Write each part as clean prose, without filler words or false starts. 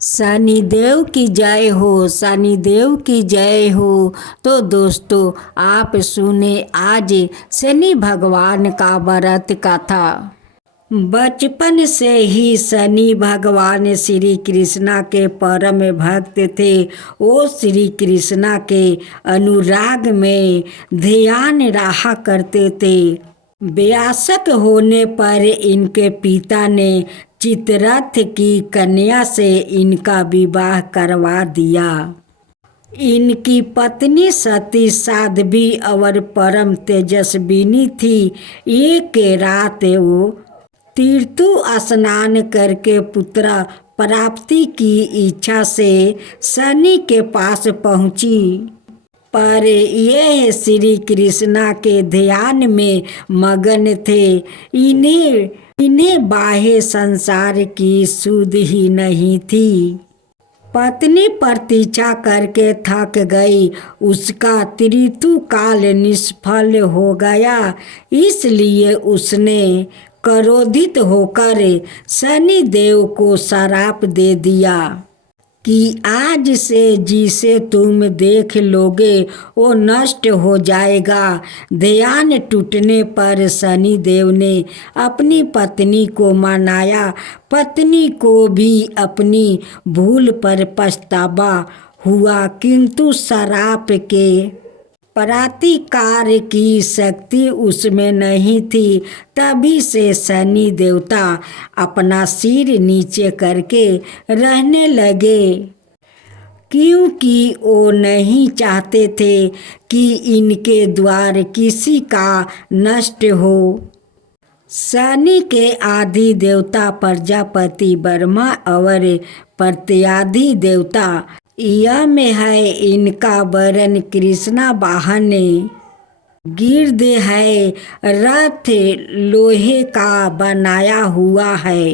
शनिदेव की जय हो, शनिदेव की जय हो। तो दोस्तों, आप सुने आज शनि भगवान का व्रत कथा। बचपन से ही शनि भगवान श्री कृष्णा के परम भक्त थे। वो श्री कृष्णा के अनुराग में ध्यान रहा करते थे। वयस्क होने पर इनके पिता ने चित्ररथ की कन्या से इनका विवाह करवा दिया। इनकी पत्नी सती साध्वी और परम तेजस्विनी थी। एक रात वो तीर्थ स्नान करके पुत्र प्राप्ति की इच्छा से शनि के पास पहुंची, पर यह श्री कृष्णा के ध्यान में मगन थे। इन्हें बाह्य संसार की सुध ही नहीं थी। पत्नी प्रतीक्षा करके थक गई। उसका त्रितु काल निष्फल हो गया। इसलिए उसने क्रोधित होकर शनि देव को श्राप दे दिया कि आज से जिसे तुम देख लोगे वो नष्ट हो जाएगा। ध्यान टूटने पर शनि देव ने अपनी पत्नी को मनाया। पत्नी को भी अपनी भूल पर पछतावा हुआ, किंतु श्राप के प्रतिकार की शक्ति उसमें नहीं थी। तभी से शनि देवता अपना सिर नीचे करके रहने लगे, क्योंकि वो नहीं चाहते थे कि इनके द्वार किसी का नष्ट हो। शनि के आदि देवता प्रजापति ब्रह्मा और प्रत्यादि देवता यम है। इनका वर्ण कृष्णा वाहन गिर्द है। रथ लोहे का बनाया हुआ है।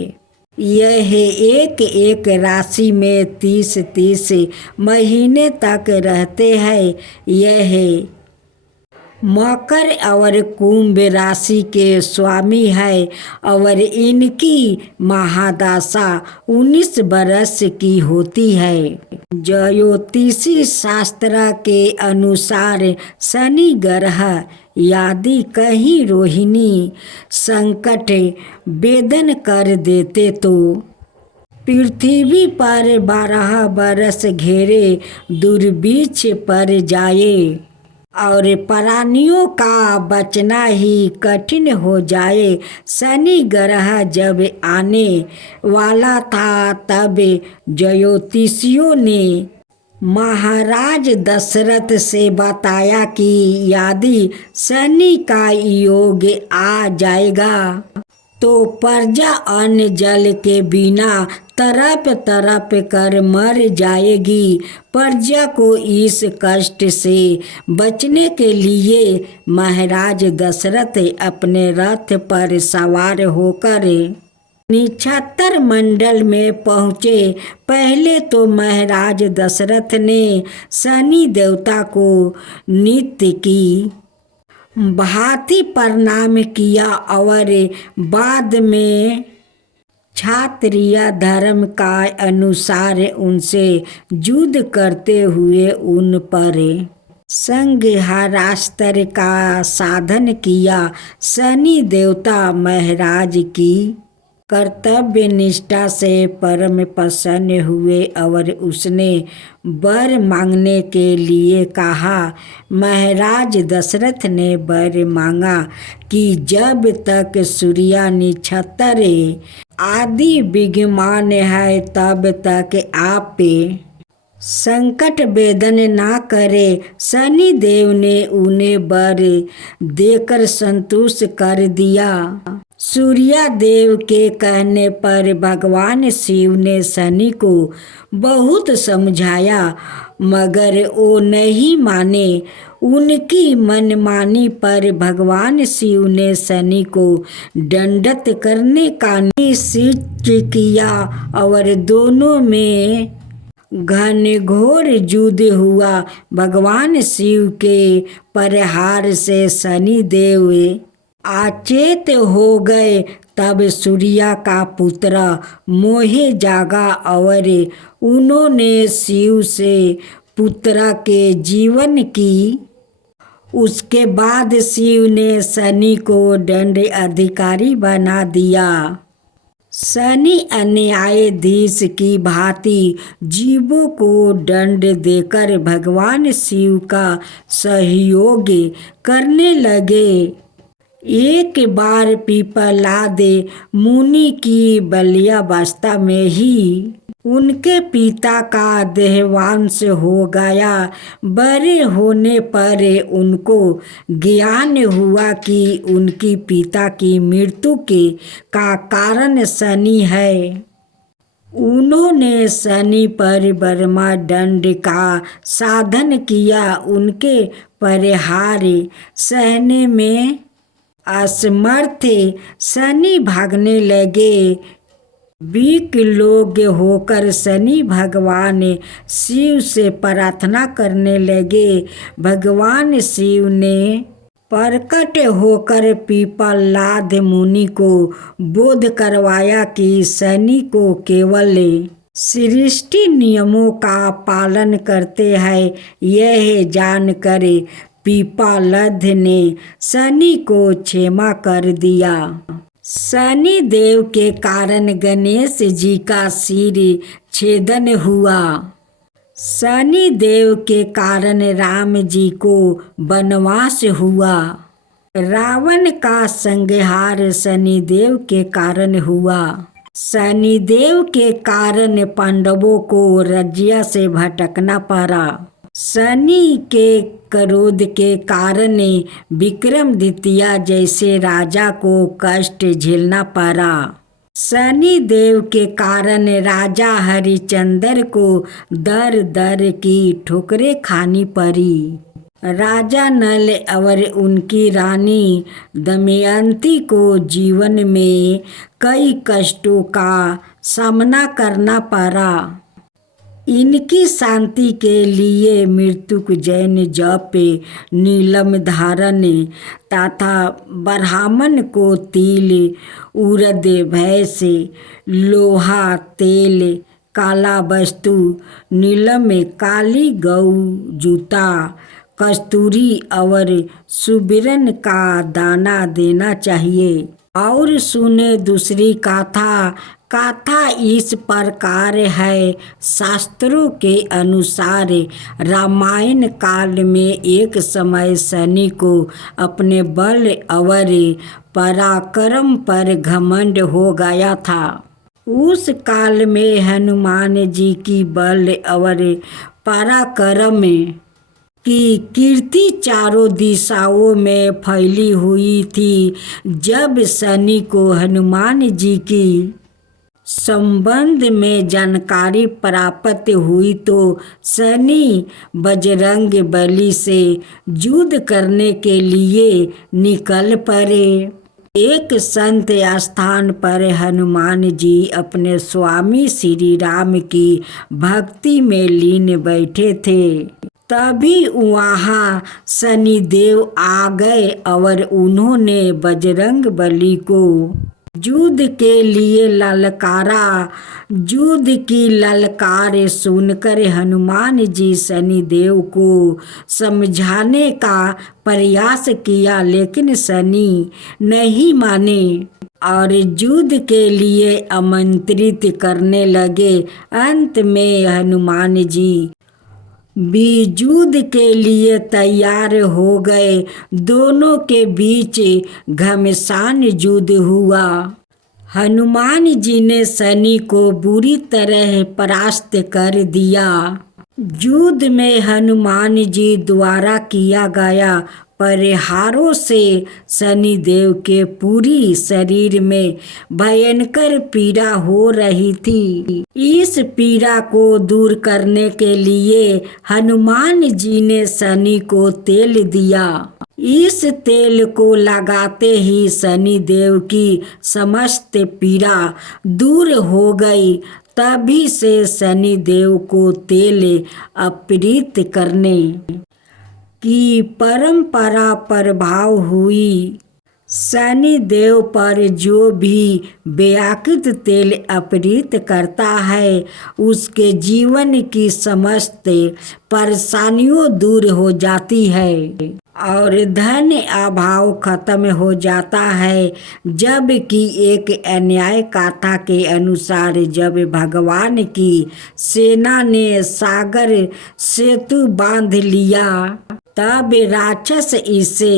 यह एक एक राशि में 30-30 महीने तक रहते हैं। यह मकर और कुंभ राशि के स्वामी है और इनकी महादशा 19 बरस की होती है। ज्योतिषी शास्त्र के अनुसार शनि ग्रह यदि कहीं रोहिणी संकट वेदन कर देते तो पृथ्वी पर 12 बरस घेरे दुर्भिक्ष पर जाए और प्राणियों का बचना ही कठिन हो जाए। शनि ग्रह जब आने वाला था तब ज्योतिषियों ने महाराज दशरथ से बताया कि यदि शनि का योग आ जाएगा तो प्रजा अन्न जल के बिना तरप तरप कर मर जाएगी। प्रजा को इस कष्ट से बचने के लिए महाराज दशरथ अपने रथ पर सवार होकर नक्षत्र मंडल में पहुँचे। पहले तो महाराज दशरथ ने शनि देवता को नित्य की भांति प्रणाम किया और बाद में क्षत्रिय धर्म का अनुसार उनसे युद्ध करते हुए उन पर संहारास्त्र का साधन किया। शनि देवता महाराज की कर्तव्य निष्ठा से परम प्रसन्न हुए और उसने वर मांगने के लिए कहा। महाराज दशरथ ने वर मांगा कि जब तक सूर्य नक्षत्र आदि विद्यमान है तब तक आप संकट वेदन ना करे। शनि देव ने उन्हें वर देकर संतुष्ट कर दिया। सूर्य देव के कहने पर भगवान शिव ने शनि को बहुत समझाया, मगर वो नहीं माने। उनकी मनमानी पर भगवान शिव ने शनि को दंडित करने का निश्चय किया और दोनों में घनघोर युद्ध हुआ। भगवान शिव के प्रहार से शनि देव अचेत हो गए। तब सूर्या का पुत्र मोहे जागा और उन्होंने शिव से पुत्र के जीवन की। उसके बाद शिव ने शनि को दंड अधिकारी बना दिया। शनि न्यायाधीश की भांति जीवों को दंड देकर भगवान शिव का सहयोग करने लगे। एक बार पिपलाद मुनि की बाल्यावस्था में ही उनके पिता का देहांत हो गया। बड़े होने पर उनको ज्ञान हुआ कि उनकी पिता की मृत्यु का कारण शनि है। उन्होंने शनि पर ब्रह्मा दंड का साधन किया। उनके परिहार सहने में असमर्थ शनि भागने लगे। वीक लोग होकर शनि भगवान शिव से प्रार्थना करने लगे। भगवान शिव ने प्रकट होकर पिपलाद मुनि को बोध करवाया कि शनि को केवल सृष्टि नियमों का पालन करते हैं। यह जानकर पिपलाद ने शनि को क्षमा कर दिया। शनि देव के कारण गणेश जी का सिर छेदन हुआ। शनि देव के कारण राम जी को वनवास हुआ। रावण का संहार शनि देव के कारण हुआ। शनि देव के कारण पांडवों को राज्य से भटकना पड़ा। शनि के क्रोध के कारण विक्रमादित्य जैसे राजा को कष्ट झेलना पड़ा। शनि देव के कारण राजा हरिश्चंद्र को दर दर की ठोकरें खानी पड़ी। राजा नल और उनकी रानी दमयंती को जीवन में कई कष्टों का सामना करना पड़ा। इनकी शांति के लिए मृत्युंजय जप, नीलम धारण तथा ब्राह्मण को तिल, उड़द, भैंस, लोहा, तेल, काला वस्तु, नीलम, काली गौ, जूता, कस्तूरी और सुबिरन का दाना देना चाहिए। और सुने दूसरी कथा इस प्रकार है। शास्त्रों के अनुसार रामायण काल में एक समय शनि को अपने बल और पराक्रम पर घमंड हो गया था। उस काल में हनुमान जी की बल और पराक्रम की कीर्ति चारों दिशाओं में फैली हुई थी। जब शनि को हनुमान जी की संबंध में जानकारी प्राप्त हुई तो शनि बजरंग बली से युद्ध करने के लिए निकल पड़े। एक संत स्थान पर हनुमान जी अपने स्वामी श्री राम की भक्ति में लीन बैठे थे। तभी वहाँ शनिदेव आ गए और उन्होंने बजरंग बली को युद्ध के लिए ललकारा। युद्ध की ललकार सुनकर हनुमान जी शनिदेव को समझाने का प्रयास किया, लेकिन शनि नहीं माने और युद्ध के लिए आमंत्रित करने लगे। अंत में हनुमान जी भी युद्ध के लिए तैयार हो गए। दोनों के बीच घमासान युद्ध हुआ। हनुमान जी ने शनि को बुरी तरह परास्त कर दिया। युद्ध में हनुमान जी द्वारा किया गया परिहारों से शनिदेव के पूरी शरीर में भयंकर पीड़ा हो रही थी। इस पीड़ा को दूर करने के लिए हनुमान जी ने शनि को तेल दिया। इस तेल को लगाते ही शनिदेव की समस्त पीड़ा दूर हो गई। तभी से शनिदेव को तेल अर्पित करने की परंपरा प्रभाव हुई। शनि देव पर जो भी व्याकृत तेल अर्पित करता है उसके जीवन की समस्त परेशानियों दूर हो जाती है और धन अभाव खत्म हो जाता है। जबकि एक अन्याय गाथा के अनुसार जब भगवान की सेना ने सागर सेतु बांध लिया तब राक्षस इसे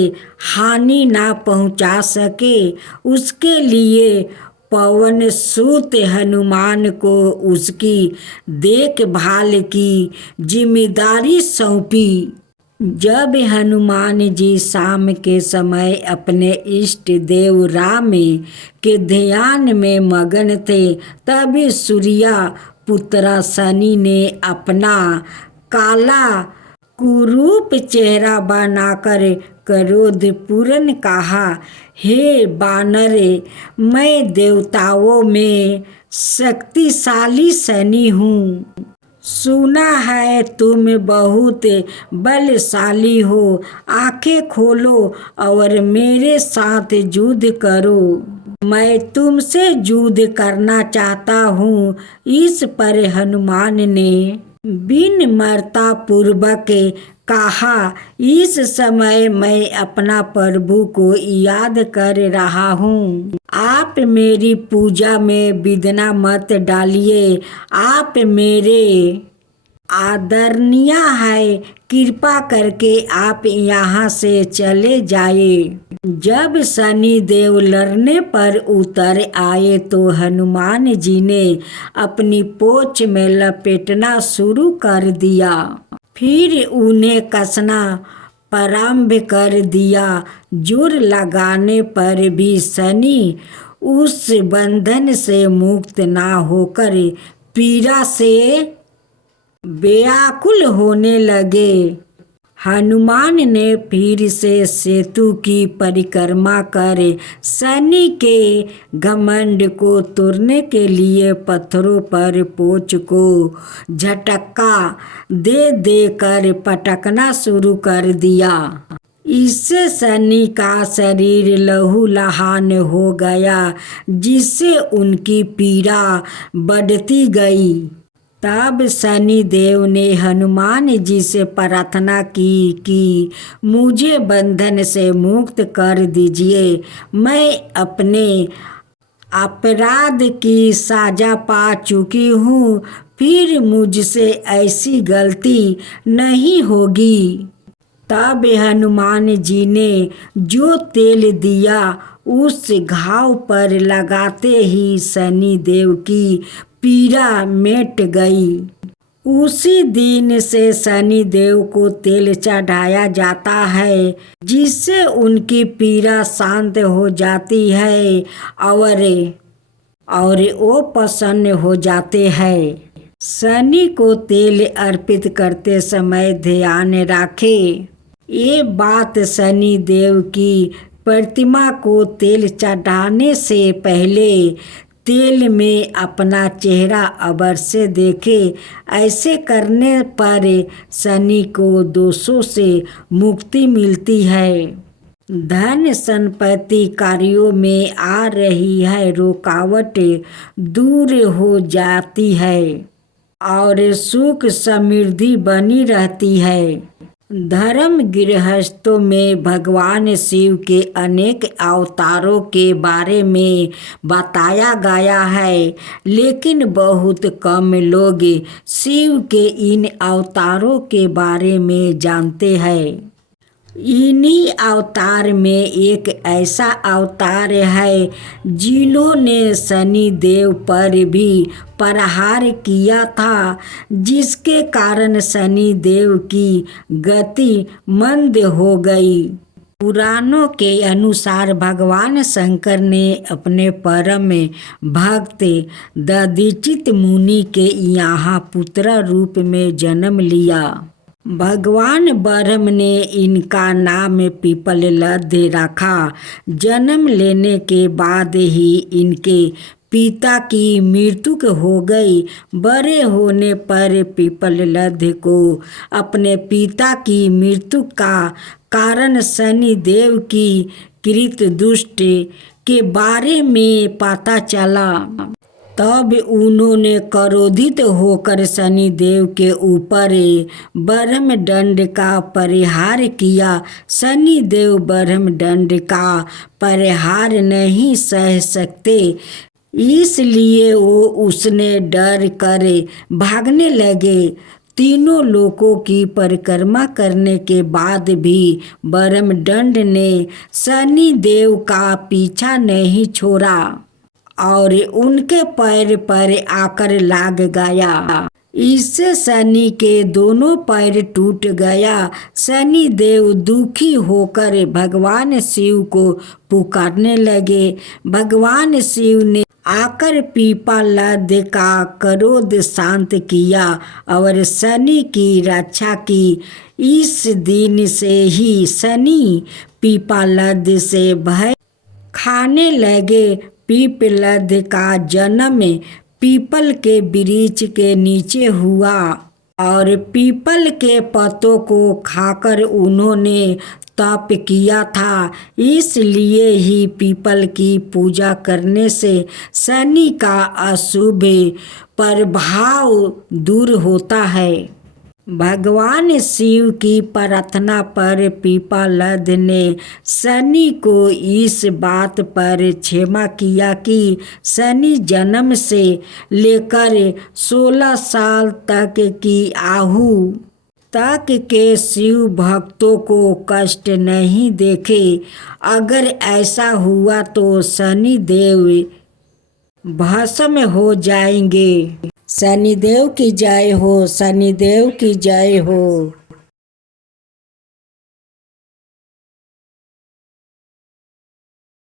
हानि ना पहुंचा सके। उसके लिए पवन सूत हनुमान को उसकी देखभाल की जिम्मेदारी सौंपी। जब हनुमान जी शाम के समय अपने इष्ट देव राम के ध्यान में मगन थे तभी सूर्या पुत्र शनि ने अपना काला कुरूप चेहरा बनाकर क्रोधपूर्ण कहा, हे बानर, मैं देवताओं में शक्तिशाली शनि हूँ। सुना है तुम बहुत बलशाली हो। आंखें खोलो और मेरे साथ युद्ध करो। मैं तुमसे युद्ध करना चाहता हूँ। इस पर हनुमान ने विनम्रता पूर्वक कहा, इस समय मैं अपना प्रभु को याद कर रहा हूँ। आप मेरी पूजा में विघ्न मत डालिए। आप मेरे आदरणीय है, कृपा करके आप यहाँ से चले जाइए। जब शनि देव लड़ने पर उतर आए तो हनुमान जी ने अपनी पोंछ में लपेटना शुरू कर दिया। फिर उन्हें कसना प्रारंभ कर दिया। जोर लगाने पर भी शनि उस बंधन से मुक्त ना होकर पीड़ा से व्याकुल होने लगे। हनुमान ने फिर से सेतु की परिक्रमा कर शनि के घमंड को तोड़ने के लिए पत्थरों पर पोंछ को झटका दे देकर पटकना शुरू कर दिया। इससे शनि का शरीर लहूलुहान हो गया, जिससे उनकी पीड़ा बढ़ती गई। तब शनि देव ने हनुमान जी से प्रार्थना की कि मुझे बंधन से मुक्त कर दीजिए। मैं अपने अपराध की सजा पा चुकी हूँ, फिर मुझसे ऐसी गलती नहीं होगी। तब हनुमान जी ने जो तेल दिया उस घाव पर लगाते ही शनि देव की पीड़ा मिट गई। उसी दिन से शनि देव को तेल चढ़ाया जाता है, जिससे उनकी पीड़ा शांत हो जाती है और वो प्रसन्न हो जाते हैं। शनि को तेल अर्पित करते समय ध्यान रखें। ये बात शनि देव की प्रतिमा को तेल चढ़ाने से पहले तेल में अपना चेहरा अवश्य देखें। ऐसे करने पर शनि को दोषों से मुक्ति मिलती है। धन संपत्ति कार्यों में आ रही है रुकावट दूर हो जाती है और सुख समृद्धि बनी रहती है। धर्म गृहस्थों में भगवान शिव के अनेक अवतारों के बारे में बताया गया है, लेकिन बहुत कम लोग शिव के इन अवतारों के बारे में जानते हैं। इन्हीं अवतार में एक ऐसा अवतार है जिन्होंने शनि देव पर भी प्रहार किया था, जिसके कारण शनि देव की गति मंद हो गई। पुराणों के अनुसार भगवान शंकर ने अपने परम भक्त दधीचित मुनि के यहाँ पुत्र रूप में जन्म लिया। भगवान ब्रह्म ने इनका नाम पीपललद्ध रखा। जन्म लेने के बाद ही इनके पिता की मृत्यु हो गई। बड़े होने पर पीपललद्ध को अपने पिता की मृत्यु का कारण शनि देव की कृत दुष्ट के बारे में पता चला, तब उन्होंने क्रोधित होकर शनिदेव के ऊपर ब्रह्मदंड का परिहार किया। शनिदेव ब्रह्मदंड का परिहार नहीं सह सकते, इसलिए वो उसने डर कर भागने लगे। तीनों लोकों की परिक्रमा करने के बाद भी ब्रह्मदंड ने शनिदेव का पीछा नहीं छोड़ा और उनके पैर पर आकर लाग गया। इससे शनि के दोनों पैर टूट गया। शनिदेव दुखी होकर भगवान शिव को पुकारने लगे। भगवान शिव ने आकर पीपालद का क्रोध शांत किया और शनि की रक्षा की। इस दिन से ही शनि पीपालद से भय खाने लगे। पीपलद का जन्म पीपल के वृक्ष के नीचे हुआ और पीपल के पत्तों को खाकर उन्होंने तप किया था। इसलिए ही पीपल की पूजा करने से शनि का अशुभ प्रभाव दूर होता है। भगवान शिव की प्रार्थना पर पीपालद ने शनि को इस बात पर क्षमा किया कि शनि जन्म से लेकर 16 साल तक की आयु तक के शिव भक्तों को कष्ट नहीं देखे। अगर ऐसा हुआ तो शनिदेव भस्म हो जाएंगे। शनिदेव की जय हो, शनिदेव की जय हो।